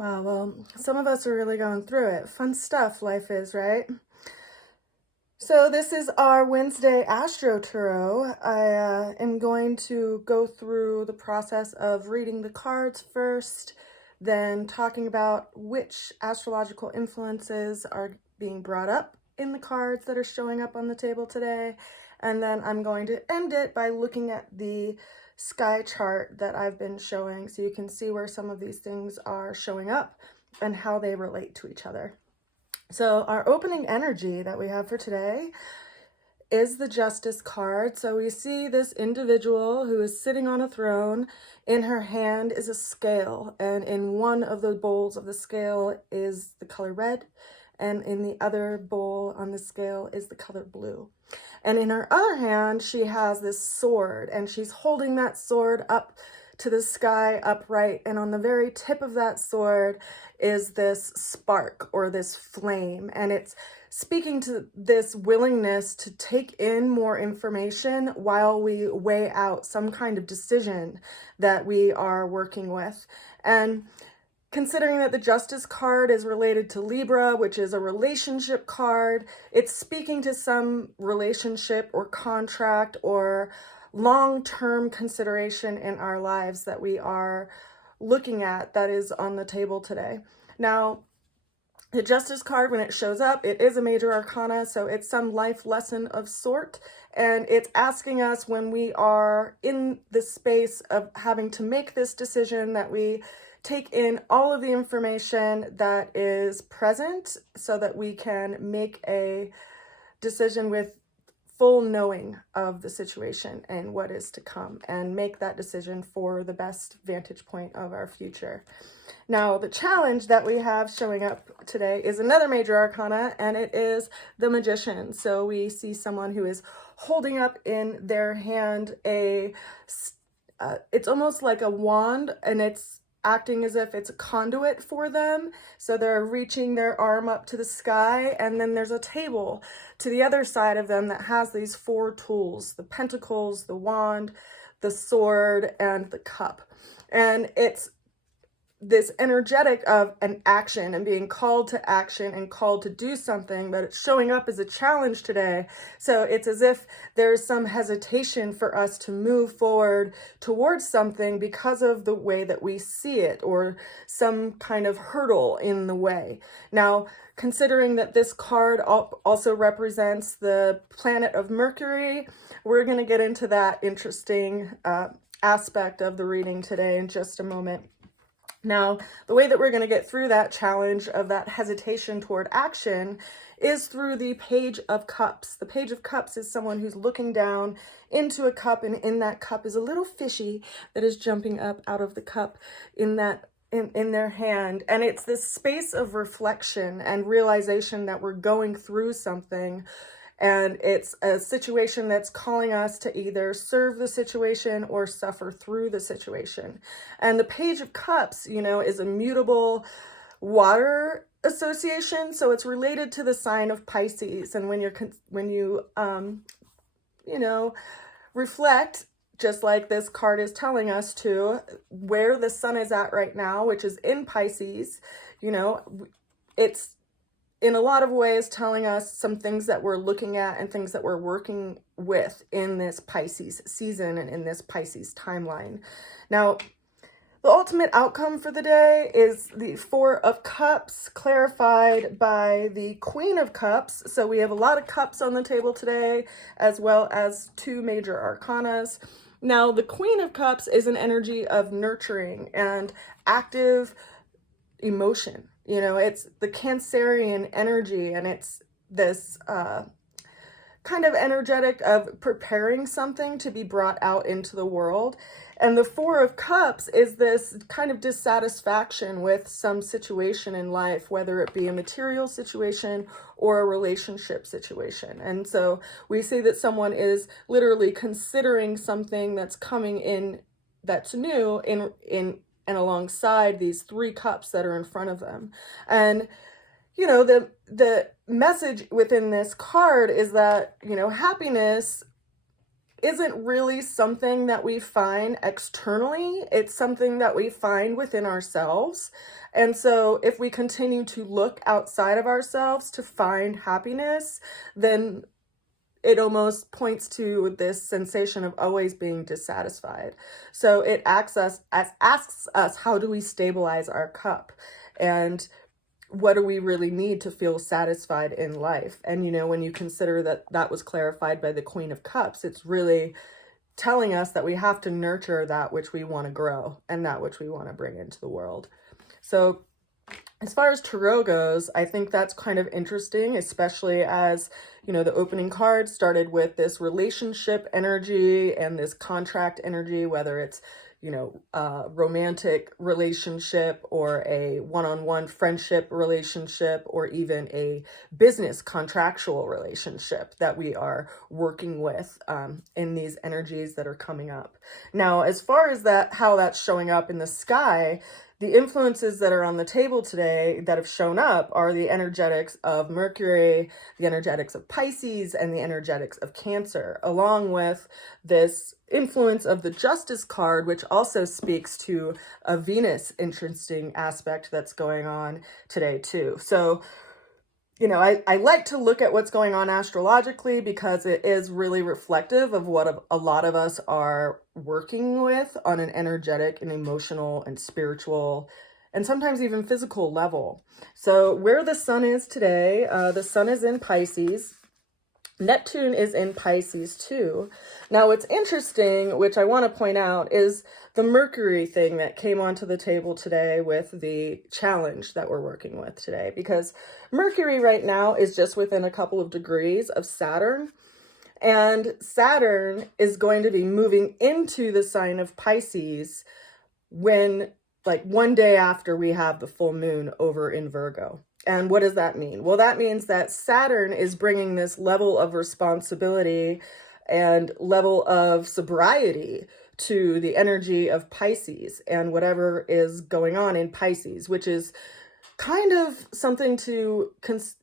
Wow, well, some of us are really going through it. Fun stuff life is, right? So this is our Wednesday Astro Tarot. I am going to go through the process of reading the cards first, then talking about which astrological influences are being brought up in the cards that are showing up on the table today. And then I'm going to end it by looking at the sky chart that I've been showing so you can see where some of these things are showing up and how they relate to each other. So our opening energy that we have for today is the Justice card. So we see this individual who is sitting on a throne. In her hand is a scale, and in one of the bowls of the scale is the color red, and in the other bowl on the scale is the color blue. And in her other hand, she has this sword, and she's holding that sword up to the sky upright, and on the very tip of that sword is this spark or this flame, and it's speaking to this willingness to take in more information while we weigh out some kind of decision that we are working with. And considering that the Justice card is related to Libra, which is a relationship card, it's speaking to some relationship or contract or long-term consideration in our lives that we are looking at that is on the table today. Now, the Justice card, when it shows up, it is a major arcana, so it's some life lesson of sort, and it's asking us when we are in the space of having to make this decision that we take in all of the information that is present so that we can make a decision with full knowing of the situation and what is to come, and make that decision for the best vantage point of our future. Now, the challenge that we have showing up today is another major arcana, and it is the Magician. So we see someone who is holding up in their hand it's almost like a wand, and it's acting as if it's a conduit for them. So they're reaching their arm up to the sky, and then there's a table to the other side of them that has these four tools: the pentacles, the wand, the sword, and the cup. And it's this energetic of an action and being called to action and called to do something, but it's showing up as a challenge today. So it's as if there's some hesitation for us to move forward towards something because of the way that we see it, or some kind of hurdle in the way. Now, considering that this card also represents the planet of Mercury, we're going to get into that interesting aspect of the reading today in just a moment. Now, the way that we're going to get through that challenge of that hesitation toward action is through the Page of Cups. The Page of Cups is someone who's looking down into a cup, and in that cup is a little fishy that is jumping up out of the cup in their hand. And it's this space of reflection and realization that we're going through something. And it's a situation that's calling us to either serve the situation or suffer through the situation. And the Page of Cups, is a mutable water association. So it's related to the sign of Pisces. And when you reflect, just like this card is telling us to, where the sun is at right now, which is in Pisces, it's in a lot of ways telling us some things that we're looking at and things that we're working with in this Pisces season and in this Pisces timeline. Now, the ultimate outcome for the day is the Four of Cups, clarified by the Queen of Cups. So we have a lot of cups on the table today, as well as two major arcanas. Now, the Queen of Cups is an energy of nurturing and active emotion. It's the Cancerian energy, and it's this kind of energetic of preparing something to be brought out into the world. And the Four of Cups is this kind of dissatisfaction with some situation in life, whether it be a material situation or a relationship situation. And so we see that someone is literally considering something that's coming in that's new and alongside these three cups that are in front of them. And the message within this card is that happiness isn't really something that we find externally. It's something that we find within ourselves. And so if we continue to look outside of ourselves to find happiness, then it almost points to this sensation of always being dissatisfied. So it asks us, how do we stabilize our cup? And what do we really need to feel satisfied in life? And, you know, when you consider that that was clarified by the Queen of Cups, it's really telling us that we have to nurture that which we want to grow and that which we want to bring into the world. So as far as tarot goes, I think that's kind of interesting, especially as, you know, the opening card started with this relationship energy and this contract energy, whether it's, you know, a romantic relationship or a one-on-one friendship relationship or even a business contractual relationship that we are working with in these energies that are coming up. Now, as far as that, how that's showing up in the sky, the influences that are on the table today that have shown up are the energetics of Mercury, the energetics of Pisces, and the energetics of Cancer, along with this influence of the Justice card, which also speaks to a Venus interesting aspect that's going on today too. So, you know, I like to look at what's going on astrologically because it is really reflective of what a lot of us are working with on an energetic and emotional and spiritual and sometimes even physical level. So where the sun is today, the sun is in Pisces. Neptune is in Pisces too. Now what's interesting, which I want to point out, is the Mercury thing that came onto the table today with the challenge that we're working with today, because Mercury right now is just within a couple of degrees of Saturn, and Saturn is going to be moving into the sign of Pisces when, like, one day after we have the full moon over in Virgo. And what does that mean? Well, that means that Saturn is bringing this level of responsibility and level of sobriety to the energy of Pisces and whatever is going on in Pisces, which is kind of something to,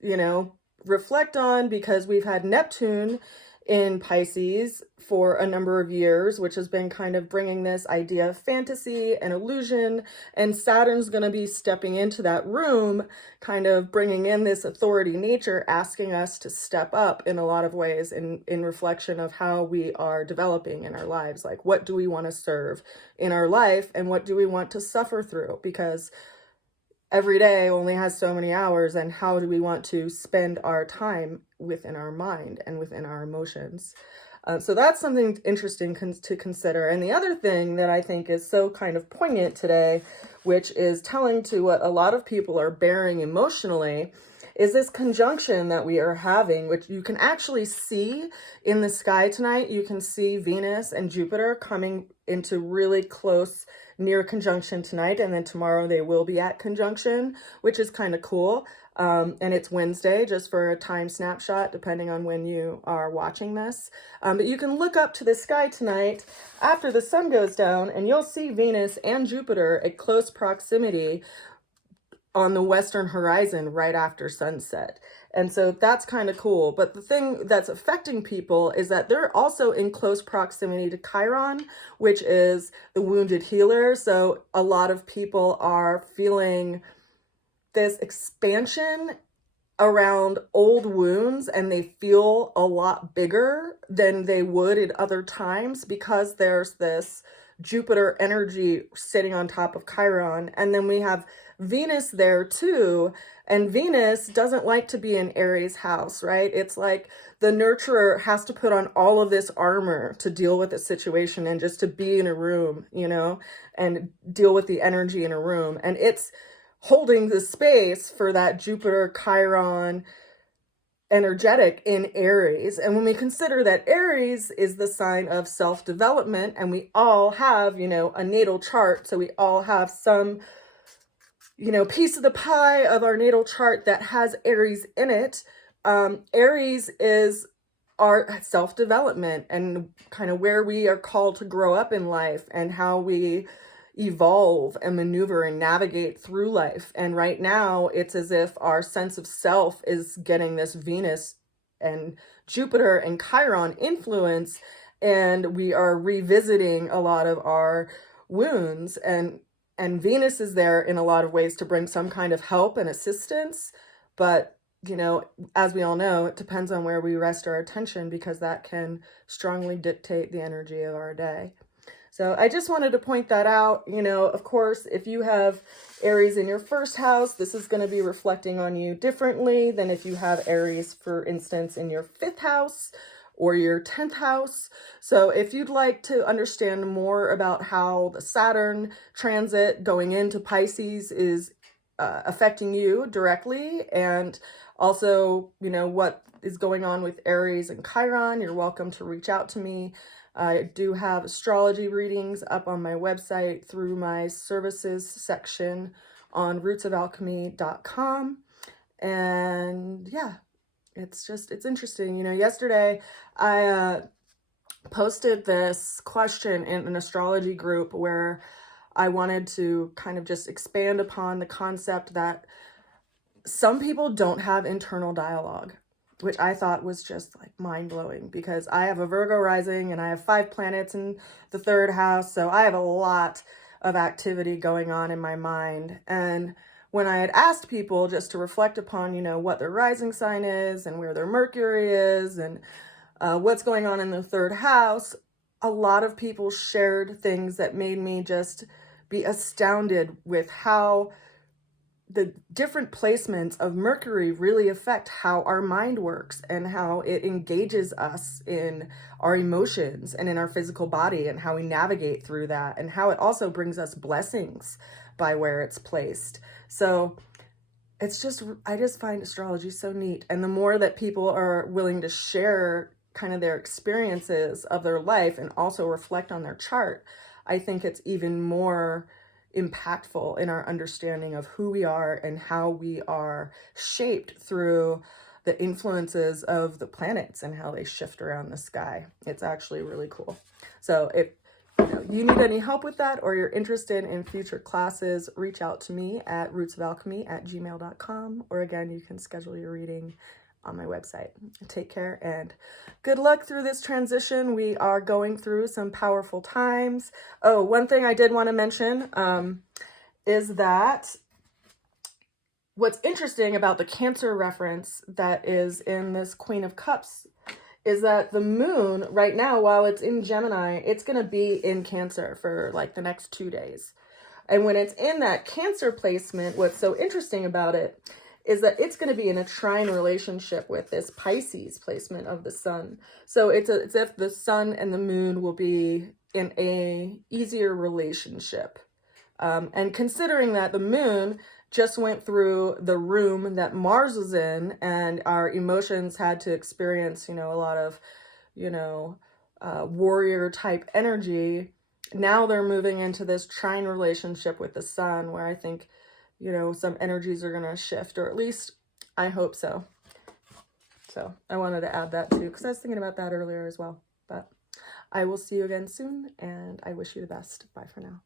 you know, reflect on, because we've had Neptune in Pisces for a number of years, which has been kind of bringing this idea of fantasy and illusion, and Saturn's going to be stepping into that room, kind of bringing in this authority nature, asking us to step up in a lot of ways in reflection of how we are developing in our lives. Like, what do we want to serve in our life and what do we want to suffer through? Because every day only has so many hours, and how do we want to spend our time within our mind and within our emotions? So that's something interesting to consider. And the other thing that I think is so kind of poignant today, which is telling to what a lot of people are bearing emotionally, is this conjunction that we are having, which you can actually see in the sky tonight. You can see Venus and Jupiter coming into really close near conjunction tonight, and then tomorrow they will be at conjunction, which is kind of cool. And it's Wednesday, just for a time snapshot, depending on when you are watching this. But you can look up to the sky tonight after the sun goes down, and you'll see Venus and Jupiter at close proximity on the western horizon right after sunset. And so that's kind of cool. But the thing that's affecting people is that they're also in close proximity to Chiron, which is the wounded healer. So a lot of people are feeling this expansion around old wounds, and they feel a lot bigger than they would at other times because there's this Jupiter energy sitting on top of Chiron. And then we have Venus there too. And Venus doesn't like to be in Aries house, right? It's like the nurturer has to put on all of this armor to deal with a situation and just to be in a room, you know, and deal with the energy in a room. And it's holding the space for that Jupiter Chiron energetic in Aries. And when we consider that Aries is the sign of self-development, and we all have, you know, a natal chart, so we all have some, you know, piece of the pie of our natal chart that has Aries in it. Aries is our self-development and kind of where we are called to grow up in life and how we evolve and maneuver and navigate through life. And right now it's as if our sense of self is getting this Venus and Jupiter and Chiron influence, and we are revisiting a lot of our wounds, and Venus is there in a lot of ways to bring some kind of help and assistance. But you know, as we all know, it depends on where we rest our attention, because that can strongly dictate the energy of our day. So I just wanted to point that out. You know, of course, if you have Aries in your first house, this is going to be reflecting on you differently than if you have Aries, for instance, in your 5th house or your 10th house. So if you'd like to understand more about how the Saturn transit going into Pisces is affecting you directly, and also, you know, what is going on with Aries and Chiron, you're welcome to reach out to me. I do have astrology readings up on my website through my services section on rootsofalchemy.com. And yeah, it's interesting. You know, yesterday I posted this question in an astrology group where I wanted to kind of just expand upon the concept that some people don't have internal dialogue, which I thought was just like mind-blowing, because I have a Virgo rising and I have 5 planets in the 3rd house. So I have a lot of activity going on in my mind. And when I had asked people just to reflect upon, you know, what their rising sign is and where their Mercury is and what's going on in the 3rd house, a lot of people shared things that made me just be astounded with how the different placements of Mercury really affect how our mind works and how it engages us in our emotions and in our physical body, and how we navigate through that, and how it also brings us blessings by where it's placed. So it's just, I just find astrology so neat. And the more that people are willing to share kind of their experiences of their life and also reflect on their chart, I think it's even more impactful in our understanding of who we are and how we are shaped through the influences of the planets and how they shift around the sky. It's actually really cool. So if you need any help with that, or you're interested in future classes, reach out to me at rootsofalchemy@gmail.com, or again, you can schedule your reading on my website. Take care and good luck through this transition. We are going through some powerful times. Oh, one thing I did want to mention is that what's interesting about the Cancer reference that is in this Queen of Cups is that the moon right now, while it's in Gemini, it's going to be in Cancer for like the next 2 days. And when it's in that Cancer placement, what's so interesting about it is that it's going to be in a trine relationship with this Pisces placement of the sun. So it's as if the sun and the moon will be in a easier relationship. And considering that the moon just went through the room that Mars was in, and our emotions had to experience, you know, a lot of, you know, warrior type energy. Now they're moving into this trine relationship with the sun, where I think, you know, some energies are going to shift, or at least I hope so. So I wanted to add that too, because I was thinking about that earlier as well. But I will see you again soon, and I wish you the best. Bye for now.